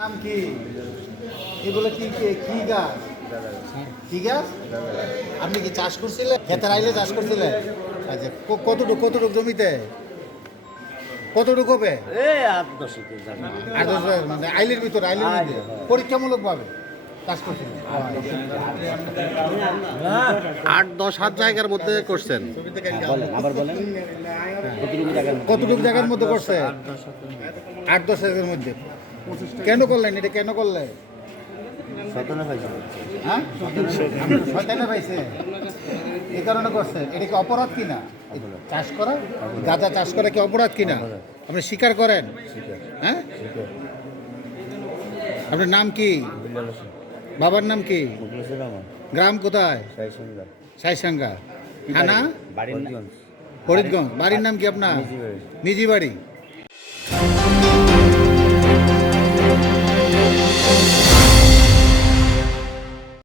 নাম কি? এগুলো কি কি গাছ? কি গাছ? আপনি কি চাষ করছিলেন? ক্ষেতের আইলে চাষ করছিলেন? আচ্ছা, কতটুকু জমিতে? কতটুকু হবে? 8-10 মানে আইলের ভিতরে, আইলের মধ্যে পরীক্ষামূলক ভাবে চাষ করছিলেন। 8-10 জায়গার মধ্যে করছেন। কতটুকু জায়গার মধ্যে করছে? 8-10 জায়গার মধ্যে। কেন করলেন এটা? কেন করলেন? হ্যাঁ, শয়তানে পাইছে এই কারণে করছে। এটা কি অপরাধ কিনা চাষ করা? গাঁজা চাষ করা কি অপরাধ কিনা আপনি স্বীকার করেন? হ্যাঁ, আপনার নাম কি? বাবার নাম কি? গ্রাম কোথায়? সাইসাঙ্গা থানা ফরিদগঞ্জ। বাড়ির নাম কি আপনার? নিজি বাড়ি।